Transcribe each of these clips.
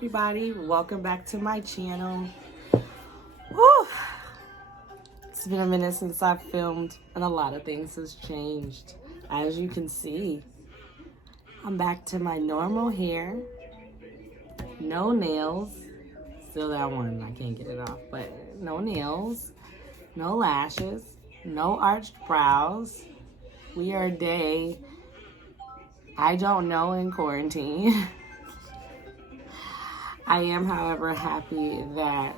everybody, welcome back to my channel. Whew. It's been a minute since I've filmed and a lot of things has changed. As you can see, I'm back to my normal hair, no nails, still that one, I can't get it off, but no nails, no lashes, no arched brows. We are day, I don't know, in quarantine. I am, however, happy that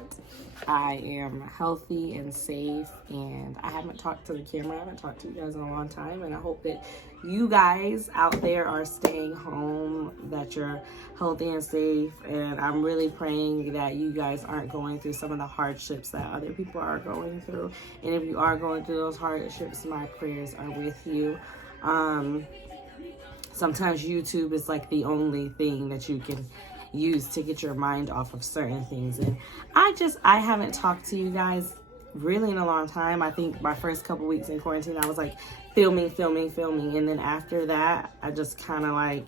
I am healthy and safe, and I haven't talked to the camera, I haven't talked to you guys in a long time, and I hope that you guys out there are staying home, that you're healthy and safe, and I'm really praying that you guys aren't going through some of the hardships that other people are going through, and if you are going through those hardships, my prayers are with you. Sometimes YouTube is like the only thing that you can use to get your mind off of certain things, and I haven't talked to you guys really in a long time. I think my first couple weeks in quarantine I was like filming, and then after that I just kind of like,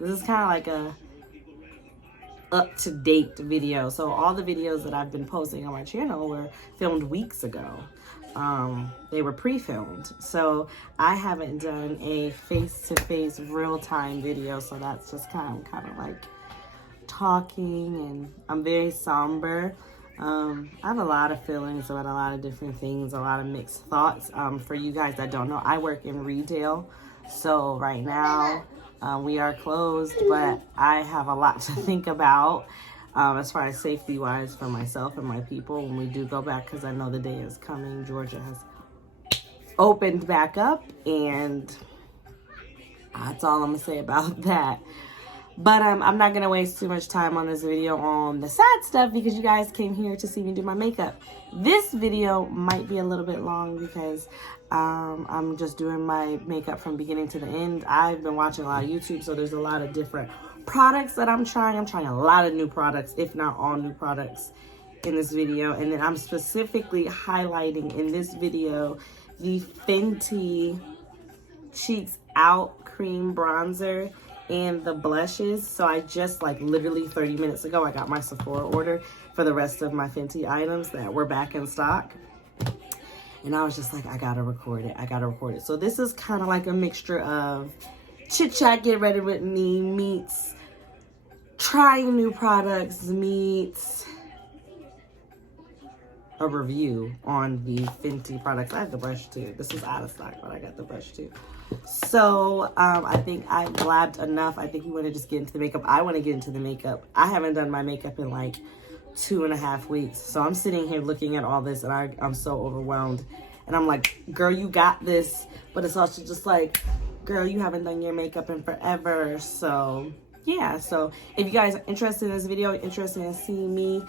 this is kind of like a up-to-date video. So all the videos that I've been posting on my channel were filmed weeks ago. They were pre-filmed, so I haven't done a face-to-face real-time video, so that's just kind of like talking, and I'm very somber. I have a lot of feelings about a lot of different things, a lot of mixed thoughts. For you guys that don't know, I work in retail, so right now we are closed, but I have a lot to think about as far as safety wise for myself and my people when we do go back, because I know the day is coming. Georgia has opened back up, and that's all I'm gonna say about that. But I'm not gonna waste too much time on this video on the sad stuff, because you guys came here to see me do my makeup. This video might be a little bit long because I'm just doing my makeup from beginning to the end. I've been watching a lot of YouTube, so there's a lot of different products that I'm trying. I'm trying a lot of new products, if not all new products, in this video. And then I'm specifically highlighting in this video the Fenty Cheeks Out Cream Bronzer and the blushes. So I just, like, literally 30 minutes ago, I got my Sephora order for the rest of my Fenty items that were back in stock. And I was just like, I gotta record it. So this is kind of like a mixture of chit chat, get ready with me, meets trying new products, meets a review on the Fenty products. I have the brush too. This was out of stock, but I got the brush too. So I think I blabbed enough. I think you want to just get into the makeup. I want to get into the makeup. I haven't done my makeup in like 2.5 weeks. So I'm sitting here looking at all this, and I'm so overwhelmed. And I'm like, girl, you got this. But it's also just like, girl, you haven't done your makeup in forever. So yeah, so if you guys are interested in this video, interested in seeing me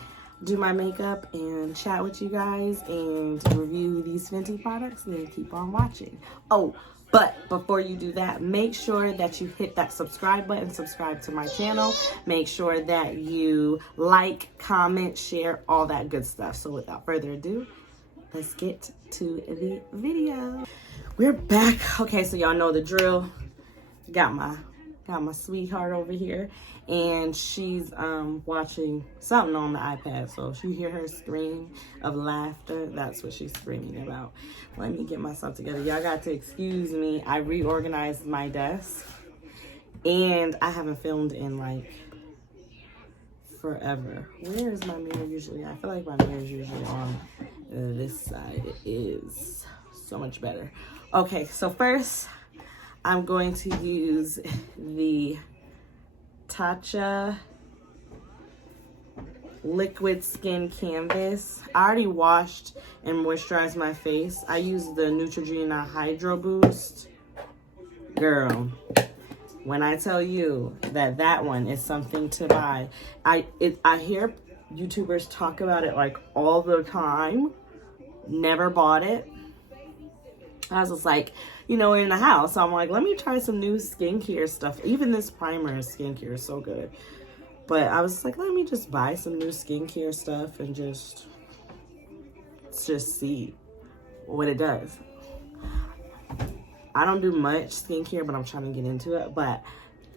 do my makeup and chat with you guys and review these Fenty products, then keep on watching. Oh, but before you do that, make sure that you hit that subscribe button, subscribe to my channel. Make sure that you like, comment, share, all that good stuff. So without further ado, let's get to the video. We're back. Okay, so y'all know the drill. Got my sweetheart over here, and she's watching something on the iPad. So if you hear her scream of laughter, that's what she's screaming about. Let me get myself together. Y'all got to excuse me. I reorganized my desk, and I haven't filmed in like forever. Where is my mirror usually? I feel like my mirror is usually on this side. It is so much better. Okay, so first I'm going to use the Tacha liquid skin canvas. I already washed and moisturized my face. I used the Netrogena Hydro Boost. Girl, when I tell you that one is something to buy, I hear YouTubers talk about it like all the time. Never bought it. I was just like, you know, we're in the house, so I'm like, let me try some new skincare stuff. Even this primer is skincare, so good. But I was like, let me just buy some new skincare stuff and just see what it does. I don't do much skincare, but I'm trying to get into it. But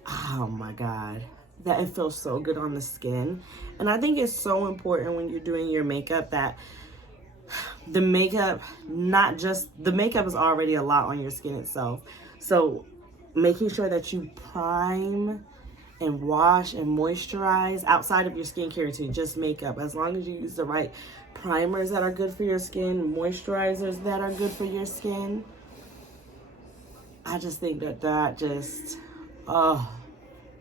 Oh my God. That it feels so good on the skin. And I think it's so important when you're doing your makeup that the makeup, not just, the makeup is already a lot on your skin itself. So making sure that you prime and wash and moisturize outside of your skincare routine, just makeup. As long as you use the right primers that are good for your skin, moisturizers that are good for your skin, I just think that just, oh,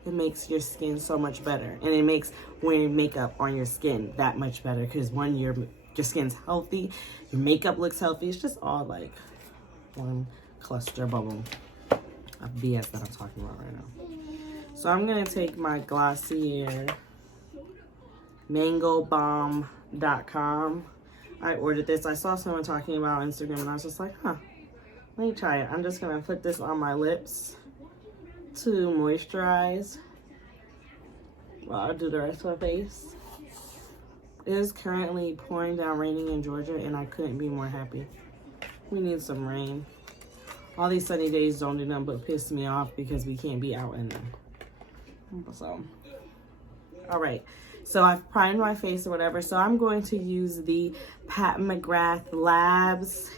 it makes your skin so much better. And it makes wearing makeup on your skin that much better, because when your skin's healthy, your makeup looks healthy. It's just all like one cluster bubble of BS that I'm talking about right now. So I'm gonna take my Glossier mangobomb.com. I ordered this. I saw someone talking about on Instagram and I was just like, huh, let me try it. I'm just gonna put this on my lips to moisturize while I do the rest of my face. It is currently pouring down, raining in Georgia, and I couldn't be more happy. We need some rain. All these sunny days don't do nothing but piss me off because we can't be out in them. So, all right. So I've primed my face or whatever. So I'm going to use the McGrath Labs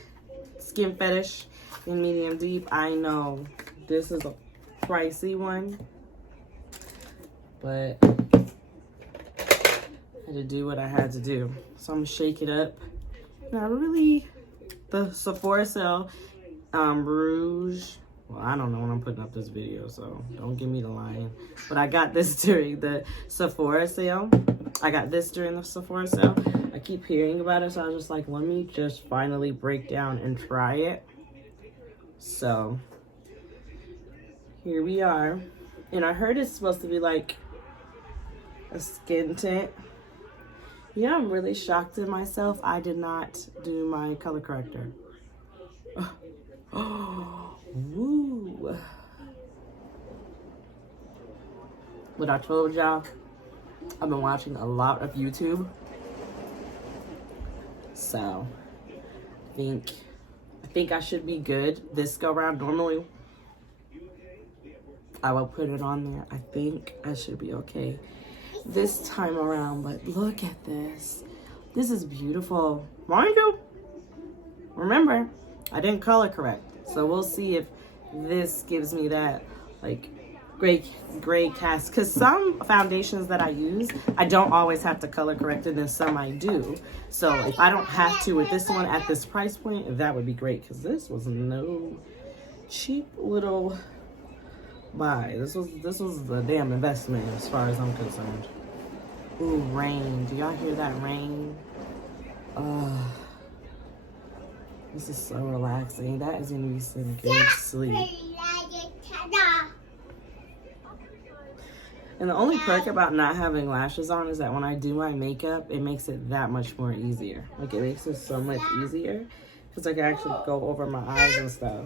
Skin Fetish in medium deep. I know this is a pricey one, but I had to do what I had to do. So I'm gonna shake it up. Now really, the Sephora sale rouge, well, I don't know when I'm putting up this video, so don't give me the line, but I got this during the Sephora sale. I keep hearing about it, so I was just like, let me just finally break down and try it. So here we are. And I heard it's supposed to be like a skin tint. Yeah, I'm really shocked in myself. I did not do my color corrector. Oh, woo. What I told y'all, I've been watching a lot of YouTube. So I think I should be good this go round. Normally I will put it on there. I think I should be okay this time around, but look at this. This is beautiful. Mind you, remember, I didn't color correct. So we'll see if this gives me that like gray cast, because some foundations that I use, I don't always have to color correct, and then some I do. So if I don't have to with this one at this price point, that would be great, because this was no cheap little buy. This was a damn investment as far as I'm concerned. Ooh, rain. Do y'all hear that rain? This is so relaxing. That is gonna be some good sleep. And the only perk about not having lashes on is that when I do my makeup, it makes it that much more easier. Like, it makes it so much easier because I can actually go over my eyes and stuff.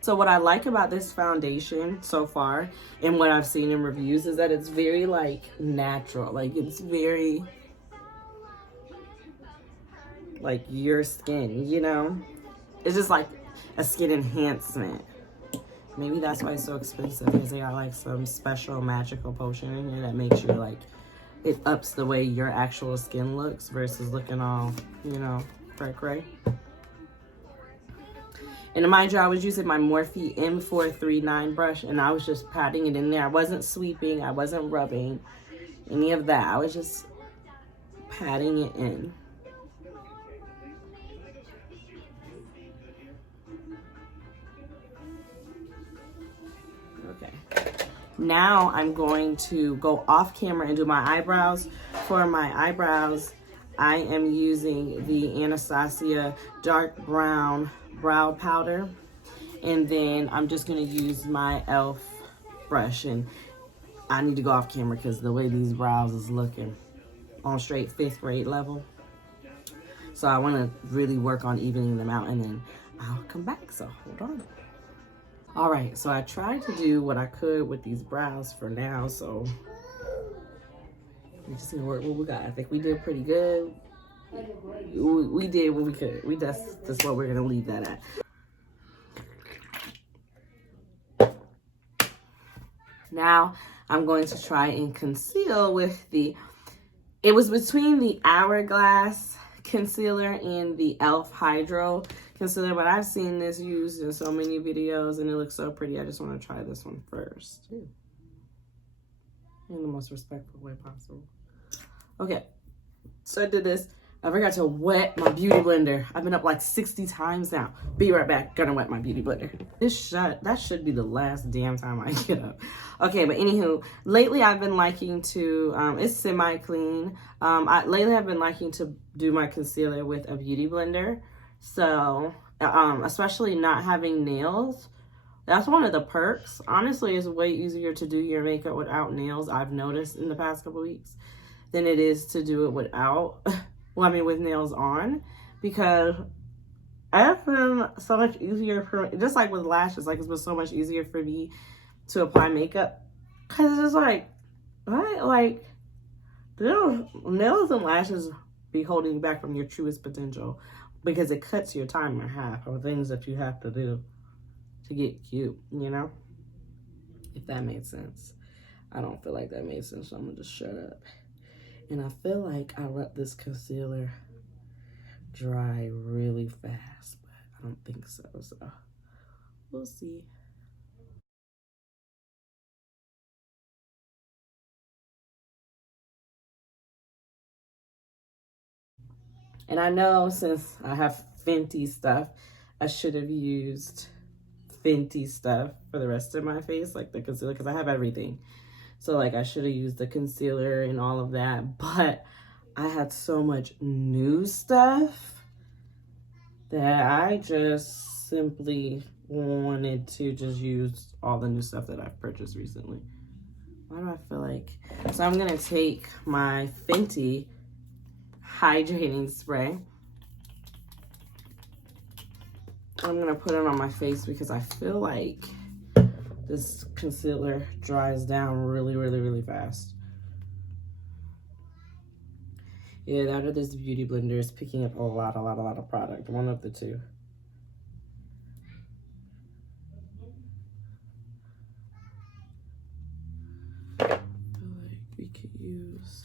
So what I like about this foundation so far, and what I've seen in reviews, is that it's very like natural. Like, it's very like your skin, you know? It's just like a skin enhancement. Maybe that's why it's so expensive, because they got like some special magical potion in here that makes you like, it ups the way your actual skin looks versus looking all, you know, cray. And mind you, I was using my Morphe M439 brush, and I was just patting it in there. I wasn't sweeping, I wasn't rubbing, any of that. I was just patting it in. Okay. Now I'm going to go off camera and do my eyebrows. For my eyebrows, I am using the Anastasia dark brown brow powder, and then I'm just gonna use my e.l.f. brush, and I need to go off camera because the way these brows is looking on straight 5th grade level, so I want to really work on evening them out, and then I'll come back. So hold on. All right, so I tried to do what I could with these brows for now, so we just gonna work what we got. I think we did pretty good. We did what we could. That's what we're gonna leave that at. Now I'm going to try and conceal with it was between the Hourglass concealer and the e.l.f. Hydro concealer, but I've seen this used in so many videos and it looks so pretty. I just want to try this one first too, in the most respectful way possible. Okay, so I did this. I forgot to wet my beauty blender. I've been up like 60 times now. Be right back. Gonna wet my beauty blender. That should be the last damn time I get up. Okay, but anywho, lately I've been liking to, it's semi-clean. Lately I've been liking to do my concealer with a beauty blender. So, especially not having nails. That's one of the perks. Honestly, it's way easier to do your makeup without nails, I've noticed in the past couple weeks, than it is to do it without. Well, I mean, with nails on, because it's been so much easier for me, just like with lashes, like it's been so much easier for me to apply makeup, because it's just like, what? Like, nails and lashes be holding you back from your truest potential, because it cuts your time in half of things that you have to do to get cute, you know? If that made sense. I don't feel like that made sense, so I'm gonna just shut up. And I feel like I let this concealer dry really fast, but I don't think so, so we'll see. And I know since I have Fenty stuff, I should have used Fenty stuff for the rest of my face, like the concealer, because I have everything. So like I should have used the concealer and all of that, but I had so much new stuff that I just simply wanted to just use all the new stuff that I've purchased recently. Why do I feel like... So I'm gonna take my Fenty hydrating spray. I'm gonna put it on my face because I feel like this concealer dries down really, really, really fast. Yeah, that or this beauty blender is picking up a lot of product. One of the two. I feel like we could use...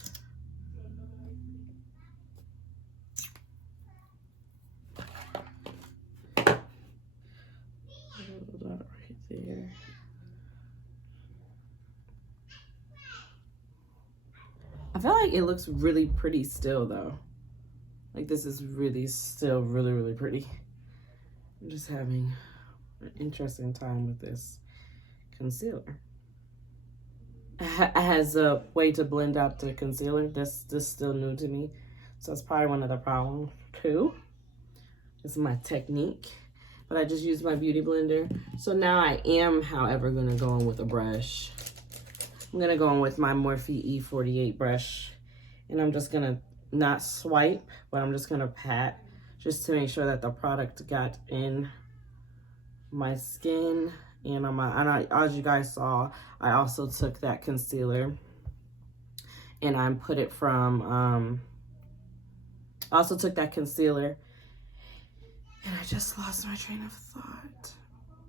that right there. I feel like it looks really pretty still though. Like this is really still really, really pretty. I'm just having an interesting time with this concealer. As a way to blend out the concealer, this is still new to me. So it's probably one of the problems too. This is my technique. But I just used my beauty blender. So now I am, however, gonna go in with a brush. I'm gonna go in with my Morphe E48 brush, and I'm just gonna not swipe, but I'm just gonna pat just to make sure that the product got in my skin. And as you guys saw, I also took that concealer and I put it from, I also took that concealer and I just lost my train of thought.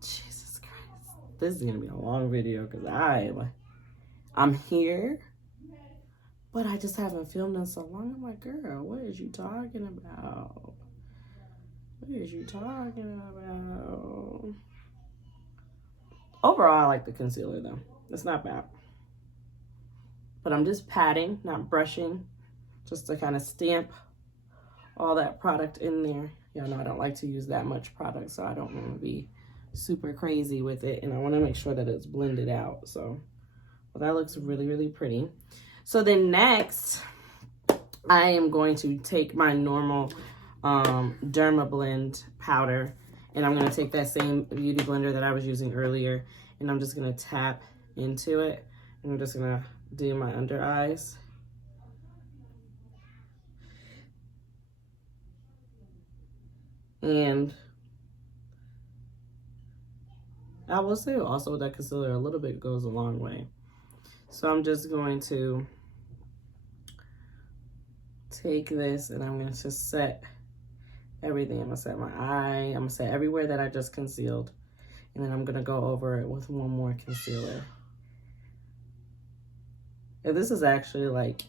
Jesus Christ. This is gonna be a long video because I'm here, but I just haven't filmed in so long. I'm like, girl, what is you talking about? What is you talking about? Overall, I like the concealer though. It's not bad. But I'm just patting, not brushing, just to kind of stamp all that product in there. Y'all know I don't like to use that much product, so I don't want to be super crazy with it. And I want to make sure that it's blended out. So, well, that looks really, really pretty. So then next, I am going to take my normal Dermablend powder, and I'm going to take that same beauty blender that I was using earlier, and I'm just going to tap into it, and I'm just going to do my under eyes. And I will say also with that concealer, a little bit goes a long way. So I'm just going to take this and I'm going to just set everything. I'm going to set my eye. I'm going to set everywhere that I just concealed. And then I'm going to go over it with one more concealer. And this is actually like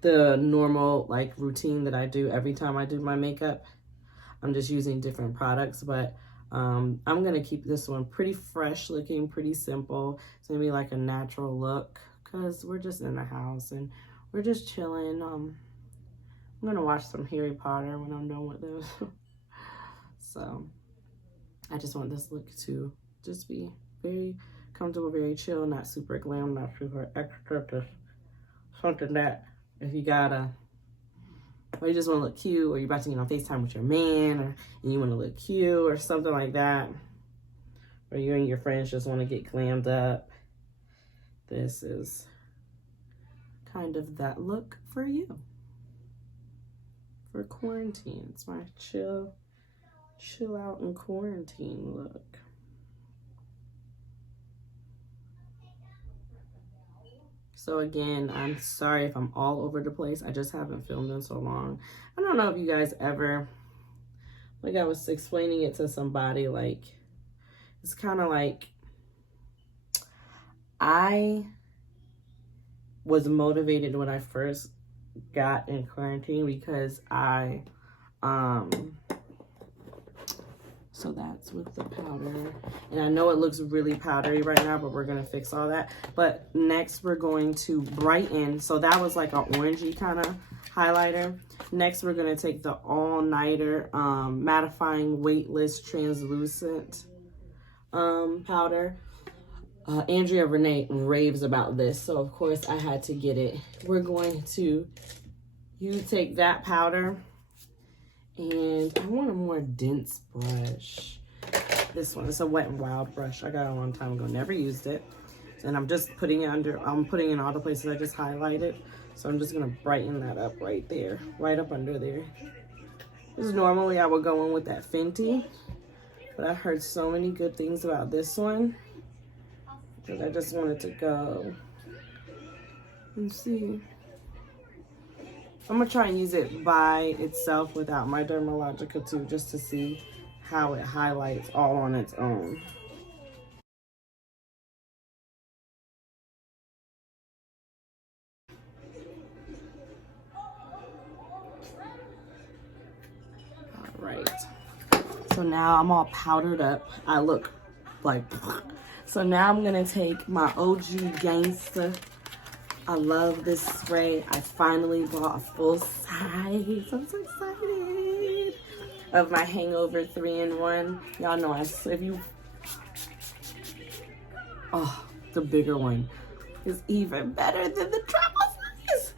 the normal like routine that I do every time I do my makeup. I'm just using different products, but I'm gonna keep this one pretty fresh looking, pretty simple. It's gonna be like a natural look because we're just in the house and we're just chilling. I'm gonna watch some Harry Potter when I'm done with this. So I just want this look to just be very comfortable, very chill, not super glam, not super extra, just something that if you gotta, or you just want to look cute, or you're about to get on FaceTime with your man, or and you want to look cute, or something like that, or you and your friends just want to get glammed up, this is kind of that look for you. For quarantine, it's my chill out in quarantine look. So again, I'm sorry if I'm all over the place. I just haven't filmed in so long. I don't know if you guys ever, like I was explaining it to somebody, like, it's kind of like, I was motivated when I first got in quarantine because I, so that's with the powder. And I know it looks really powdery right now, but we're gonna fix all that. But next we're going to brighten. So that was like an orangey kind of highlighter. Next we're gonna take the All Nighter mattifying weightless translucent powder. Andrea Renee raves about this, so of course I had to get it. We're going to, you take that powder, and I want a more dense brush. This one, it's a Wet n Wild brush. I got it a long time ago, never used it. And I'm just putting it under, I'm putting in all the places I just highlighted. So I'm just gonna brighten that up right there, right up under there. Because normally I would go in with that Fenty, but I heard so many good things about this one that I just wanted to go and see. I'm gonna try and use it by itself without my Dermalogica too, just to see how it highlights all on its own. All right, so now I'm all powdered up. I look like, so now I'm gonna take my OG Gangsta. I love this spray. I finally bought a full size. I'm so excited. Of my Hangover 3-in-1. Y'all know if you, oh, the bigger one is even better than the travel size.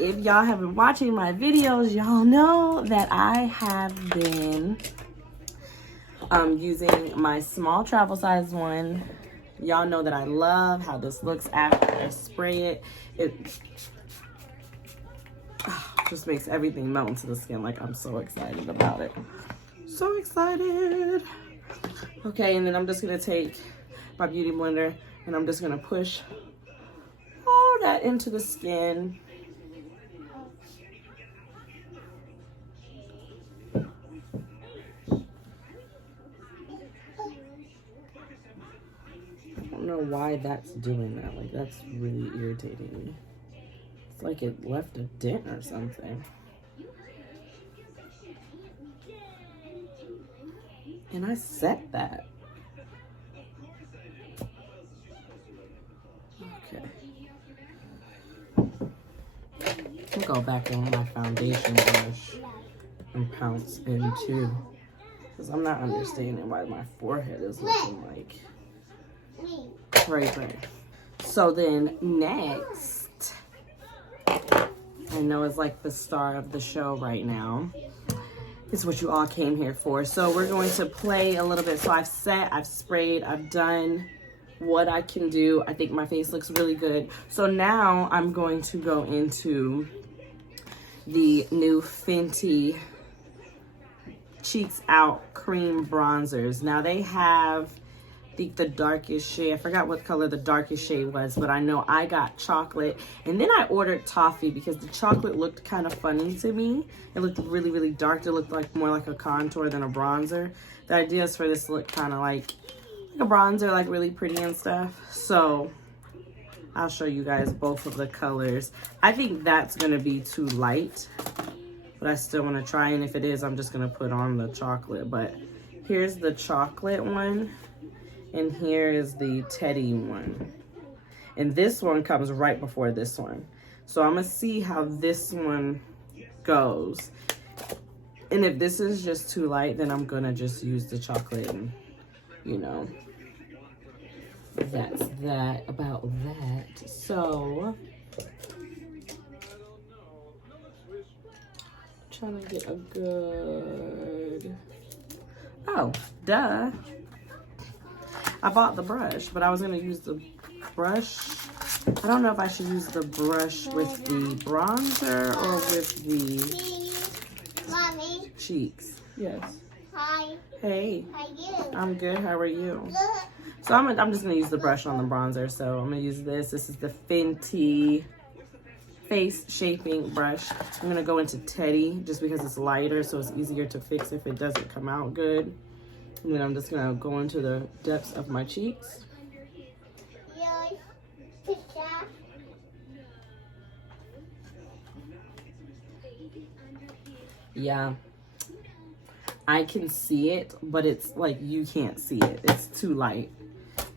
If y'all have been watching my videos, y'all know that I have been using my small travel size one. Y'all know that I love how this looks after I spray it. It just makes everything melt into the skin. Like, I'm so excited about it. So excited. Okay, and then I'm just gonna take my beauty blender and I'm just gonna push all that into the skin. I don't know why that's doing that. Like, that's really irritating me. It's like it left a dent or something. And I set that. Okay. I'll go back in with my foundation brush and pounce in too. Because I'm not understanding why my forehead is looking like crazy. So then next, I know it's like the star of the show right now. It's what you all came here for. So we're going to play a little bit. So I've set, I've sprayed, I've done what I can do. I think my face looks really good. So now I'm going to go into the new Fenty Cheeks Out cream bronzers. Now they have, I think, the darkest shade. I forgot what color the darkest shade was, but I know I got chocolate. And then I ordered toffee because the chocolate looked kind of funny to me. It looked really, really dark. It looked like more like a contour than a bronzer. The idea is for this to look kind of like a bronzer, like really pretty and stuff. So I'll show you guys both of the colors. I think that's gonna be too light, but I still wanna try, and if it is, I'm just gonna put on the chocolate. But here's the chocolate one, and here is the teddy one. And this one comes right before this one. So I'm gonna see how this one goes. And if this is just too light, then I'm gonna just use the chocolate, and you know, that's that about that. So trying to get a good, oh, duh. I bought the brush, but I was gonna use the brush. I don't know if I should use the brush with the bronzer or with the Mommy. Cheeks. Yes. Hi. Hey. How are you? I'm good. How are you? Good. So I'm just gonna use the brush on the bronzer. So I'm gonna use this. This is the Fenty face shaping brush. I'm gonna go into Teddy just because it's lighter, so it's easier to fix if it doesn't come out good. And then I'm just gonna go into the depths of my cheeks. Yes. Tacha. Yeah, I can see it, but it's like you can't see it. It's too light.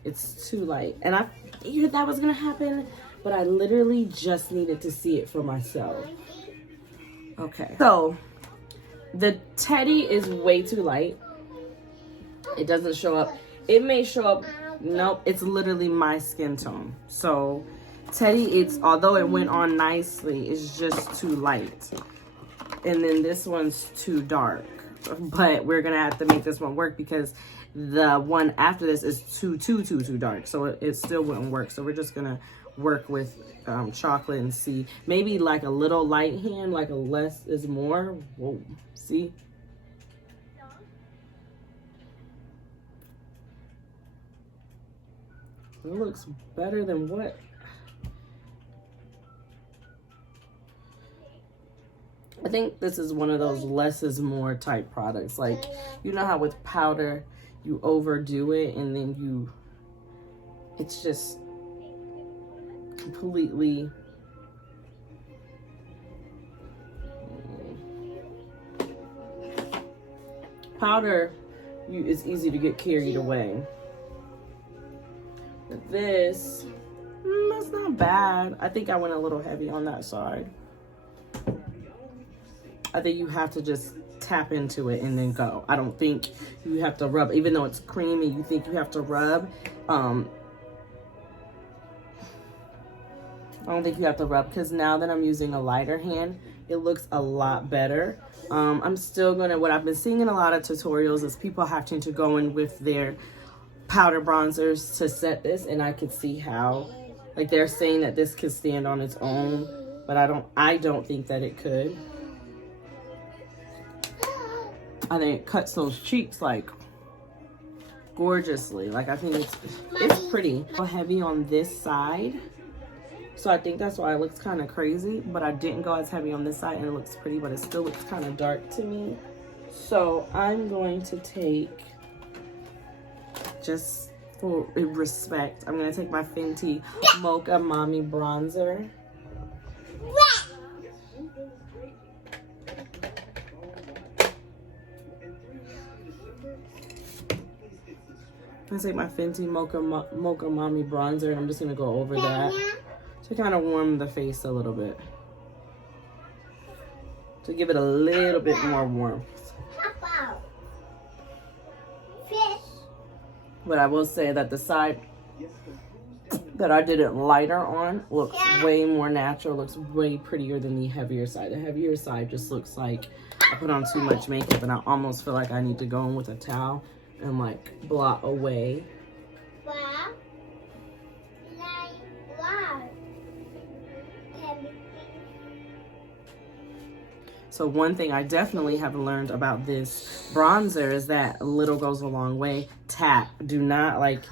It's too light. And I figured that was gonna happen, but I literally just needed to see it for myself. Okay, so the Teddy is way too light. It doesn't show up. It may show up. Nope, it's literally my skin tone. So Teddy, it's, although it went on nicely, it's just too light. And then this one's too dark. But we're gonna have to make this one work because the one after this is too dark. So it still wouldn't work. So we're just gonna work with chocolate and see. Maybe like a little light hand, like a less is more. Whoa, see? It looks better than what? I think this is one of those less is more type products. Like, you know how with powder, you overdo it and then it's just completely. Powder, it's easy to get carried away. But this, that's not bad. I think I went a little heavy on that side. I think you have to just tap into it and then go. I don't think you have to rub, even though it's creamy, you think you have to rub. I don't think you have to rub because now that I'm using a lighter hand, it looks a lot better. I'm still gonna, what I've been seeing in a lot of tutorials is people having to go in with their powder bronzers to set this, and I could see how, like they're saying that this could stand on its own, but I don't think that it could. I think it cuts those cheeks like gorgeously. Like I think it's pretty. Heavy on this side, so I think that's why it looks kind of crazy, but I didn't go as heavy on this side and it looks pretty, but it still looks kind of dark to me. So I'm going to take, just for respect, I'm going to take my Fenty Mocha Mommy Bronzer. I'm going to take my Fenty Mocha Mommy Bronzer, and I'm just going to go over that to kind of warm the face a little bit. To give it a little bit more warmth. But I will say that the side that I did it lighter on looks way more natural, looks way prettier than the heavier side. The heavier side just looks like I put on too much makeup, and I almost feel like I need to go in with a towel and like blot away. So one thing I definitely have learned about this bronzer is that a little goes a long way. Tap. Do not like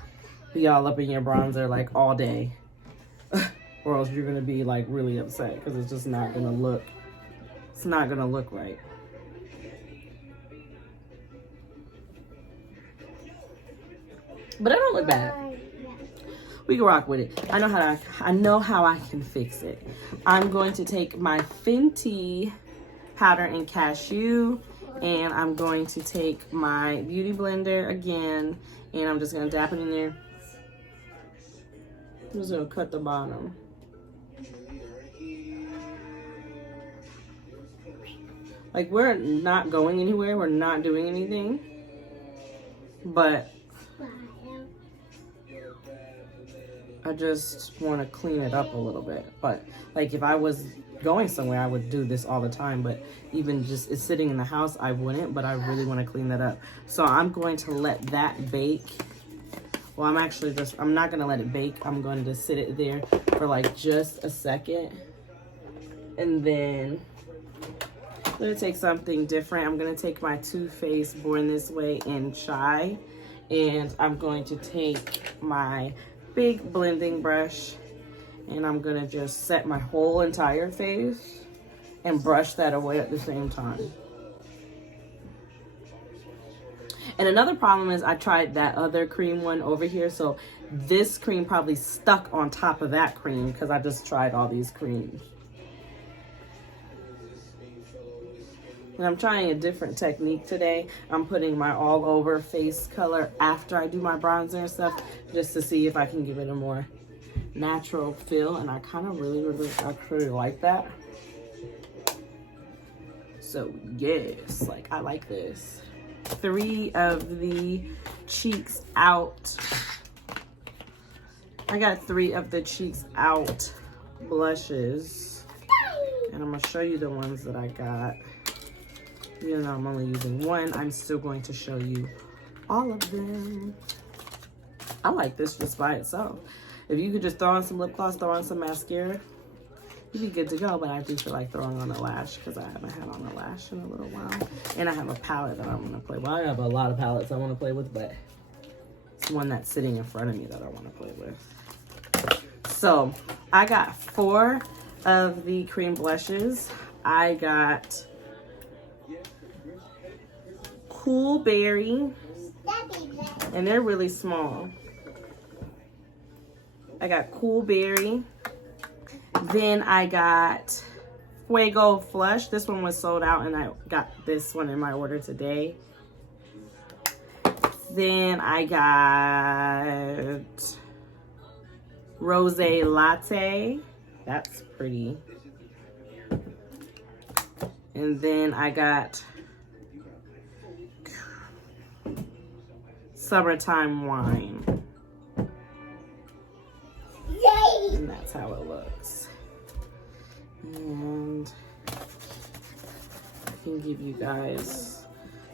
be all up in your bronzer like all day, or else you're gonna be like really upset because it's just not gonna look. It's not gonna look right. But I don't look bad. we can rock with it. I know how I can fix it. I'm going to take my Fenty powder and cashew, and I'm going to take my beauty blender again, and I'm just gonna dap it in there. I'm just gonna cut the bottom. Like, we're not going anywhere, we're not doing anything, but I just want to clean it up a little bit. But like, if I was going somewhere, I would do this all the time, but even just it's sitting in the house, I wouldn't. But I really want to clean that up, so I'm going to let that bake. Well, I'm not gonna let it bake. I'm going to sit it there for like just a second, and then I'm gonna take something different. I'm gonna take my Too Faced Born This Way in Chai, and I'm going to take my big blending brush, and I'm gonna just set my whole entire face and brush that away at the same time. And another problem is I tried that other cream one over here, so this cream probably stuck on top of that cream because I just tried all these creams. And I'm trying a different technique today. I'm putting my all over face color after I do my bronzer and stuff, just to see if I can give it a more natural feel, and I kind of really actually like that. So yes, like, I like this. 3 of the cheeks out. I got 3 of the cheeks out blushes, and I'm gonna show you the ones that I got. Even though I'm only using 1, I'm still going to show you all of them. I like this just by itself. If you could just throw on some lip gloss, throw on some mascara, you'd be good to go. But I do feel like throwing on a lash because I haven't had on a lash in a little while. And I have a palette that I'm going to play with. Well, I have a lot of palettes I want to play with, but it's one that's sitting in front of me that I want to play with. So I got 4 of the cream blushes. I got Cool Berry, and they're really small. I got Cool Berry. Then I got Fuego Flush. This one was sold out, and I got this one in my order today. Then I got Rose Latte. That's pretty. And then I got Summertime Wine. Yay! And that's how it looks. And I can give you guys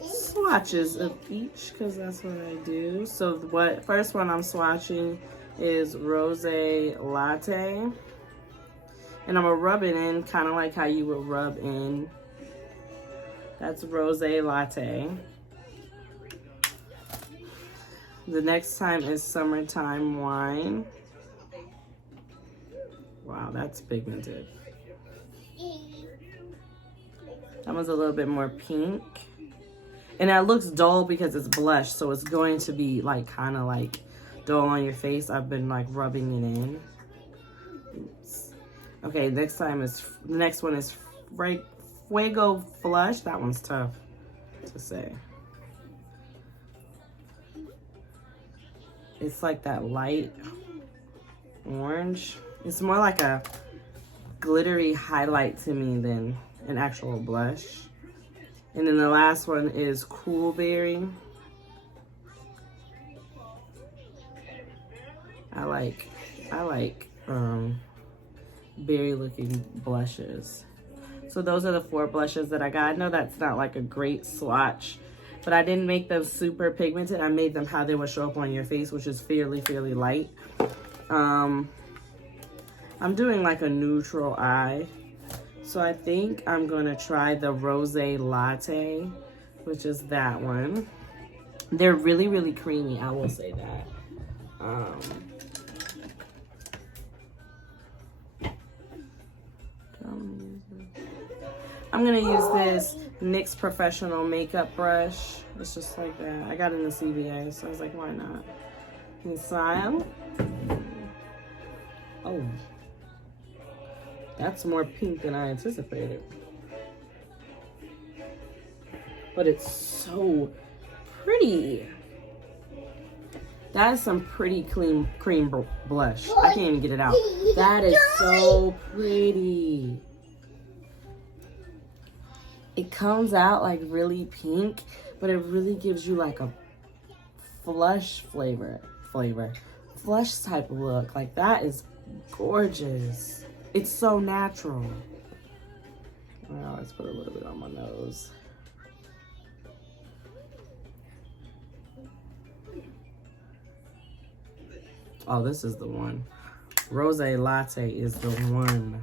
swatches of each because that's what I do. So what first one I'm swatching is Rose Latte. And I'm gonna rub it in kind of like how you would rub in. That's Rose Latte. The next time is Summertime Wine. Wow, that's pigmented. That one's a little bit more pink. And that looks dull because it's blush, so it's going to be like kind of like dull on your face. I've been like rubbing it in. Oops. Okay, the next one is Fuego Flush. That one's tough to say. It's like that light orange. It's more like a glittery highlight to me than an actual blush. And then the last one is Cool Berry. I like berry looking blushes. So those are the 4 blushes that I got. I know that's not like a great swatch, but I didn't make them super pigmented. I made them how they would show up on your face, which is fairly light. I'm doing like a neutral eye. So I think I'm gonna try the Rose Latte, which is that one. They're really creamy, I will say that. I'm gonna use this NYX Professional Makeup Brush. It's just like that. I got it in the CVS, so I was like, why not? And smile. Oh, that's more pink than I anticipated. But it's so pretty. That is some pretty clean cream blush. I can't even get it out. That is so pretty. It comes out like really pink, but it really gives you like a flush flavor. Flush type look. Like, that is gorgeous. It's so natural. Well, let's put a little bit on my nose. Oh, this is the one. Rose Latte is the one.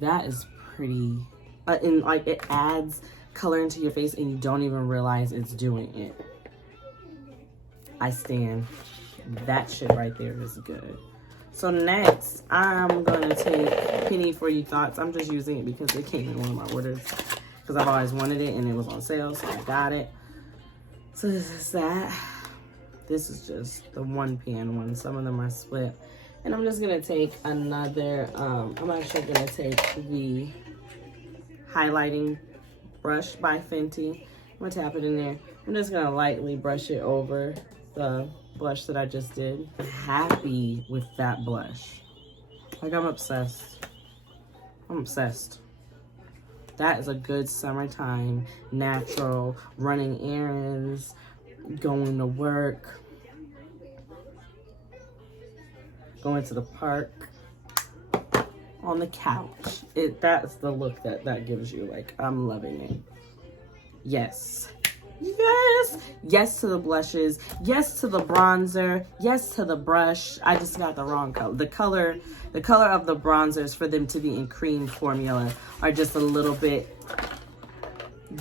That is pretty. And like, it adds color into your face and you don't even realize it's doing it. I stand. That shit right there is good. So next, I'm gonna take Penny for You Thoughts. I'm just using it because it came in one of my orders. Because I've always wanted it and it was on sale, so I got it. So this is that. This is just the one pan one. Some of them are split. And I'm just gonna take another, I'm actually gonna take the highlighting brush by Fenty. I'm gonna tap it in there. I'm just gonna lightly brush it over the blush that I just did. I'm happy with that blush. Like, I'm obsessed. I'm obsessed. That is a good summertime, natural, running errands, going to work, going to the park, on the couch. That's the look that gives you. Like, I'm loving it. Yes. Yes. Yes to the blushes. Yes to the bronzer. Yes to the brush. I just got the wrong color. The color of the bronzers, for them to be in cream formula, are just a little bit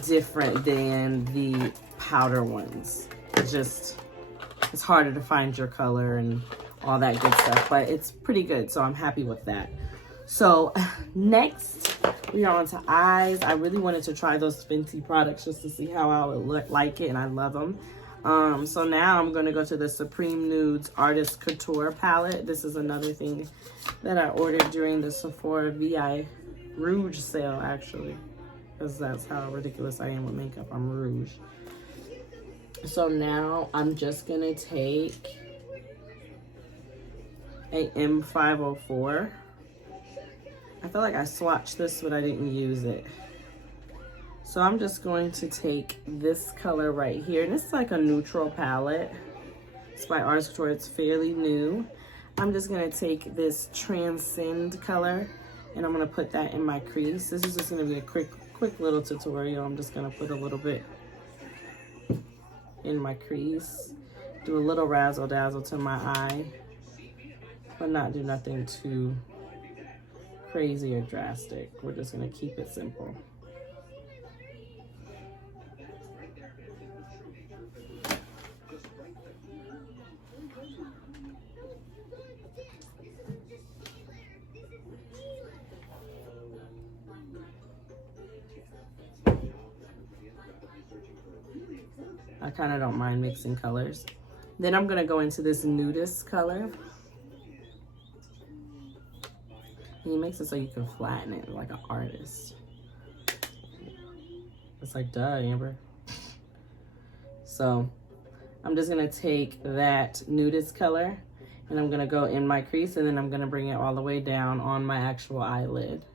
different than the powder ones. It's harder to find your color and all that good stuff, but it's pretty good, so I'm happy with that. So next, we are on to eyes. I really wanted to try those Fenty products just to see how I would look like it, and I love them. So now I'm gonna go to the Supreme Nudes Artist Couture palette. This is another thing that I ordered during the Sephora VI Rouge sale, actually, because that's how ridiculous I am with makeup. I'm rouge. So now I'm just gonna take a M504. I feel like I swatched this, but I didn't use it. So I'm just going to take this color right here. And this is like a neutral palette. It's by Artist Couture. It's fairly new. I'm just gonna take this Transcend color and I'm gonna put that in my crease. This is just gonna be a quick little tutorial. I'm just gonna put a little bit in my crease. Do a little razzle dazzle to my eye, but not do nothing too crazy or drastic. We're just gonna keep it simple. I kind of don't mind mixing colors. Then I'm gonna go into this nudist color. And he makes it so you can flatten it like an artist. It's like, duh, Amber. So I'm just gonna take that nudist color and I'm gonna go in my crease, and then I'm gonna bring it all the way down on my actual eyelid.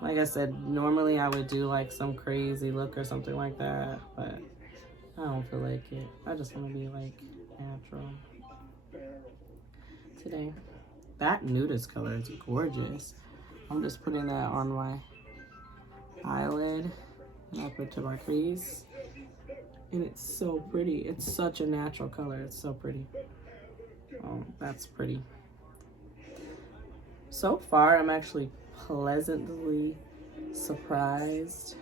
Like I said, normally I would do like some crazy look or something like that, but I don't feel like it. I just want to be like natural today. That nudist color is gorgeous. I'm just putting that on my eyelid and up into my crease. And it's so pretty. It's such a natural color. It's so pretty. Oh, that's pretty. So far, I'm actually pleasantly surprised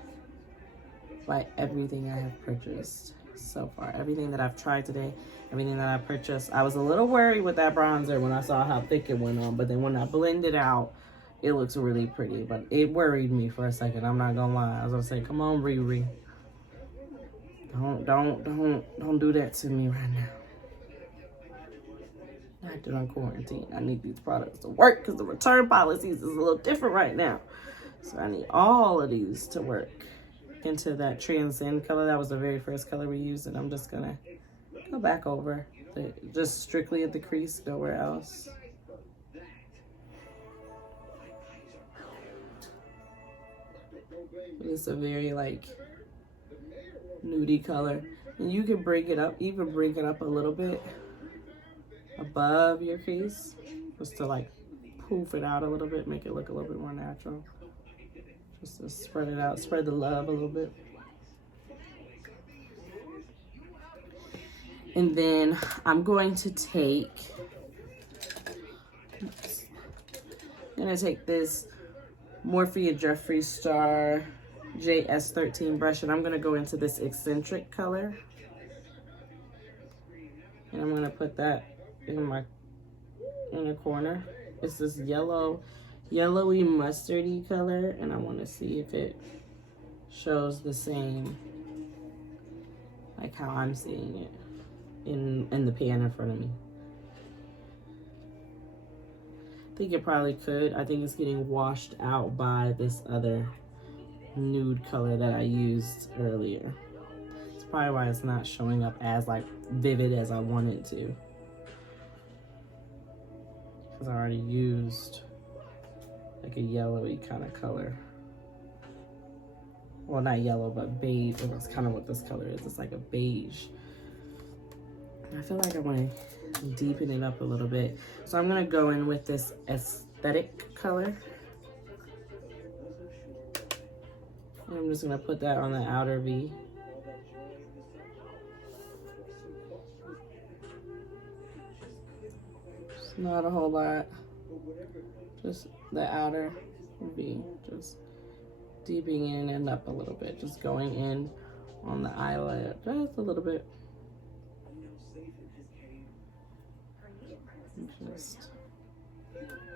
by everything I have purchased so far. Everything that I've tried today, everything that I purchased. I was a little worried with that bronzer when I saw how thick it went on, but then when I blend it out, it looks really pretty. But it worried me for a second, I'm not gonna lie. I was gonna say, come on, Riri. Don't do that to me right now. Not during quarantine. I need these products to work because the return policies is a little different right now. So I need all of these to work into that Transcend color. That was the very first color we used, and I'm just gonna go back over just strictly at the crease, nowhere else. It's a very like nudie color, and you can bring it up, even bring it up a little bit above your crease, just to like poof it out a little bit, make it look a little bit more natural. Just to spread it out, spread the love a little bit. And then I'm going to take, this Morphe Jeffree Star JS13 brush, and I'm gonna go into this eccentric color. And I'm gonna put that in my inner corner. It's this yellowy mustardy color, and I wanna see if it shows the same, like how I'm seeing it in the pan in front of me. I think it probably could. I think it's getting washed out by this other nude color that I used earlier. It's probably why it's not showing up as like vivid as I want it to, because I already used like a yellowy kind of color. Well, not yellow, but beige. That's kind of what this color is. It's like a beige. I feel like I want to deepen it up a little bit. So I'm going to go in with this aesthetic color. And I'm just going to put that on the outer V. Just not a whole lot. Just the outer V. Just deepening in and up a little bit. Just going in on the eyelid just a little bit.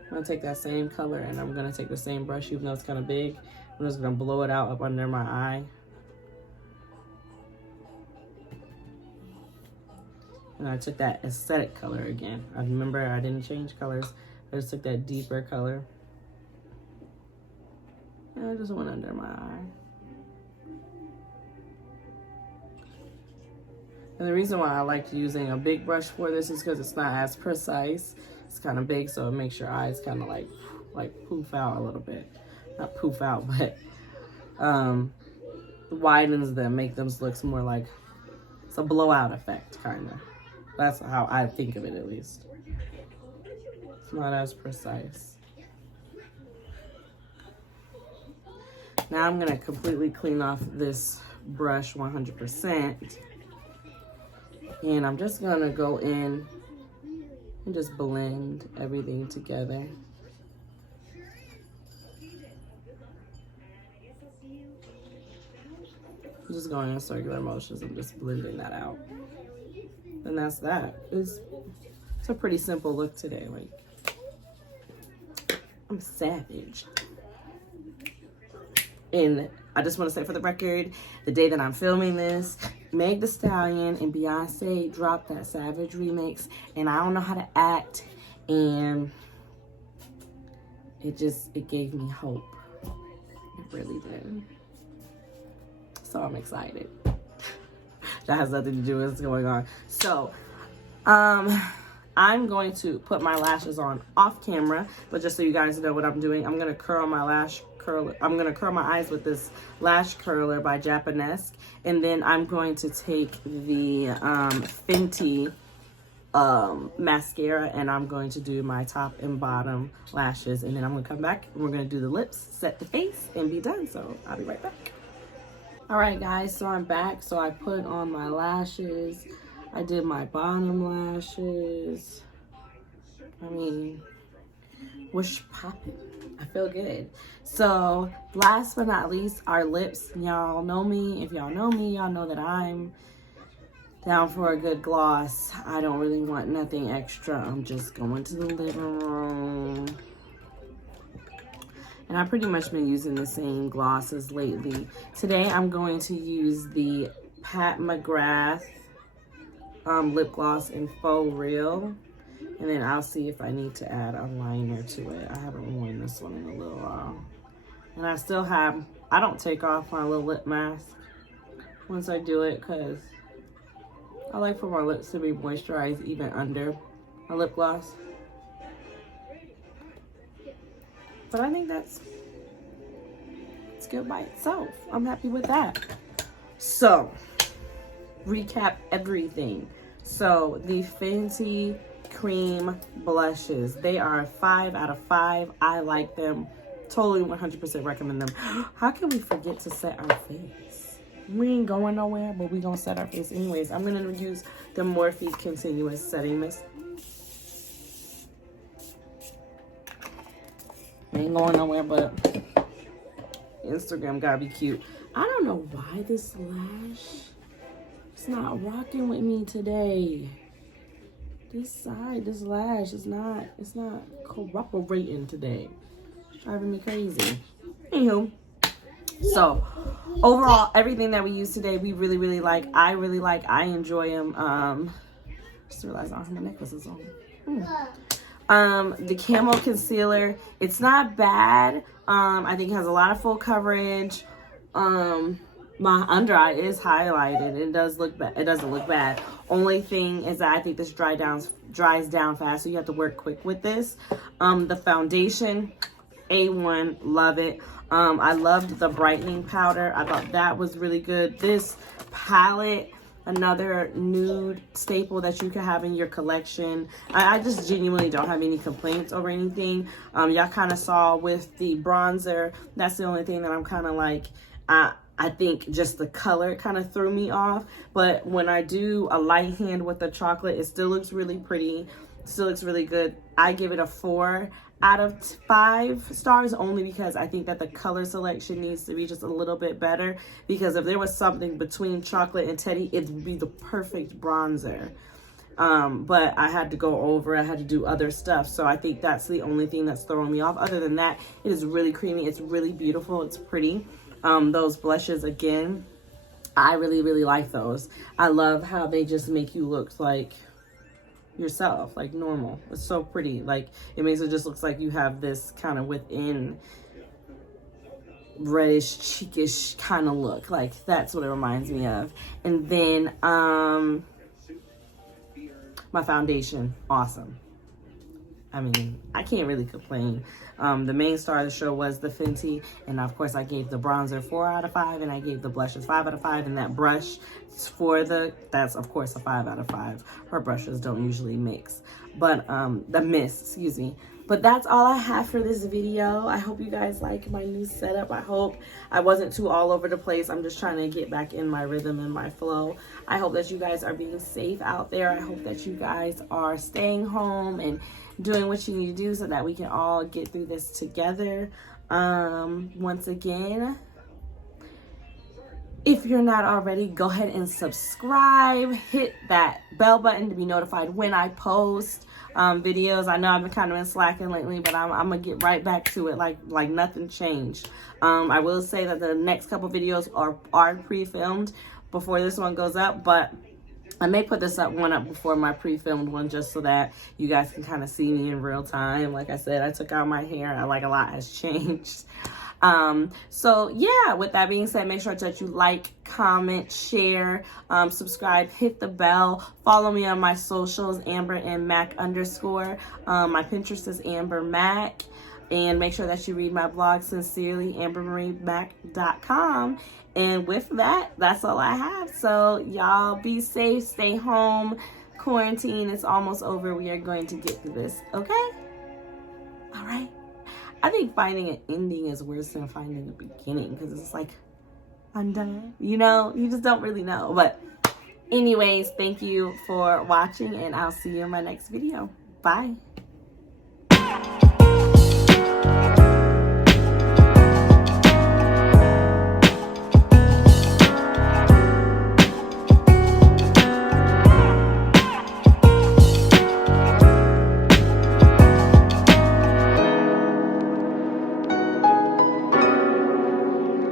I'm gonna take that same color and I'm gonna take the same brush, even though it's kind of big. I'm just gonna blow it out up under my eye. And I took that aesthetic color again. I remember I didn't change colors. I just took that deeper color. And I just went under my eye. And the reason why I like using a big brush for this is because it's not as precise. It's kind of big, so it makes your eyes kind of like poof out a little bit. Not poof out, but widens them, make them look more like it's a blowout effect, kind of. That's how I think of it, at least. It's not as precise. Now I'm gonna completely clean off this brush 100%. And I'm just gonna go in and just blend everything together. I'm just going in circular motions and just blending that out. And that's that. It's a pretty simple look today. Like, I'm savage. And I just want to say for the record, the day that I'm filming this, Meg Thee Stallion and Beyonce dropped that Savage remix, and I don't know how to act, and it gave me hope. It really did. So I'm excited. That has nothing to do with what's going on. So, I'm going to put my lashes on off camera, but just so you guys know what I'm doing, I'm gonna curl my lash curler. I'm gonna curl my eyes with this lash curler by Japanesque, and then I'm going to take the Fenty mascara, and I'm going to do my top and bottom lashes, and then I'm gonna come back and we're gonna do the lips, set the face, and be done. So I'll be right back. All right, guys, so I'm back. So I put on my lashes. I did my bottom lashes. I mean, what's poppin'? I feel good. So last but not least, our lips. Y'all know me. If y'all know me, y'all know that I'm down for a good gloss. I don't really want nothing extra. I'm just going to the living room. And I've pretty much been using the same glosses lately. Today I'm going to use the McGrath lip gloss in Faux Real. And then I'll see if I need to add a liner to it. I haven't worn this one in a little while. And I still have, I don't take off my little lip mask once I do it because I like for my lips to be moisturized even under my lip gloss. But I think that's good by itself. I'm happy with that. So, recap everything. So, the Fenty cream blushes, they are 5 out of 5. I like them. Totally 100% recommend them. How can we forget to set our face? We ain't going nowhere, but we gonna set our face anyways. I'm gonna use the Morphe Continuous Setting Mist. Ain't going nowhere, but Instagram gotta be cute. I don't know why this lash is not rocking with me today. This side, this lash is not, it's not cooperating today. It's driving me crazy. Anywho, so overall, everything that we use today, we really, really like. I really like. I enjoy them. Just realized I don't have my necklaces on. The Camo Concealer, it's not bad. I think it has a lot of full coverage. My under eye is highlighted. It does look bad. It doesn't look bad. Only thing is that I think this dries down fast, so you have to work quick with this. The foundation, A1, love it. I loved the brightening powder. I thought that was really good. This palette, another nude staple that you can have in your collection. I just genuinely don't have any complaints over anything. Y'all kind of saw with the bronzer, that's the only thing that I'm kind of like, I think just the color kind of threw me off. But when I do a light hand with the chocolate, it still looks really pretty. Still looks really good. I give it a 4 out of 5 stars, only because I think that the color selection needs to be just a little bit better. Because if there was something between chocolate and Teddy, it would be the perfect bronzer. But I had to go over, I had to do other stuff. So I think that's the only thing that's throwing me off. Other than that, it is really creamy. It's really beautiful. It's pretty. Those blushes, again, I really, really like those. I love how they just make you look like yourself, like normal. It's so pretty. Like, it makes it just looks like you have this kind of within reddish, cheekish kind of look. Like, that's what it reminds me of. And then my foundation, awesome. I mean, I can't really complain. The main star of the show was the Fenty, and of course I gave the bronzer 4 out of 5, and I gave the blushes 5 out of 5, and that brush that's of course a 5 out of 5. Her brushes don't usually mix, but the mist, excuse me. But that's all I have for this video. I hope you guys like my new setup. I hope I wasn't too all over the place. I'm just trying to get back in my rhythm and my flow. I hope that you guys are being safe out there. I hope that you guys are staying home and doing what you need to do so that we can all get through this together. Once again, if you're not already, go ahead and subscribe. Hit that bell button to be notified when I post videos. I know I've been kind of been slacking lately, but I'm gonna get right back to it like nothing changed. I will say that the next couple videos are pre-filmed before this one goes up, but I may put this one up before my pre-filmed one just so that you guys can kind of see me in real time. Like I said, I took out my hair. Like, a lot has changed. So yeah, with that being said, make sure that you like, comment, share, subscribe, hit the bell, follow me on my socials, Amber and Mac _. My Pinterest is Amber Mac, and make sure that you read my blog, sincerely, ambermariemac.com. And with that, that's all I have. So y'all be safe, stay home. Quarantine is almost over. We are going to get through this, okay? All right. I think finding an ending is worse than finding a beginning, because it's like, I'm done. You know, you just don't really know. But anyways, thank you for watching, and I'll see you in my next video. Bye.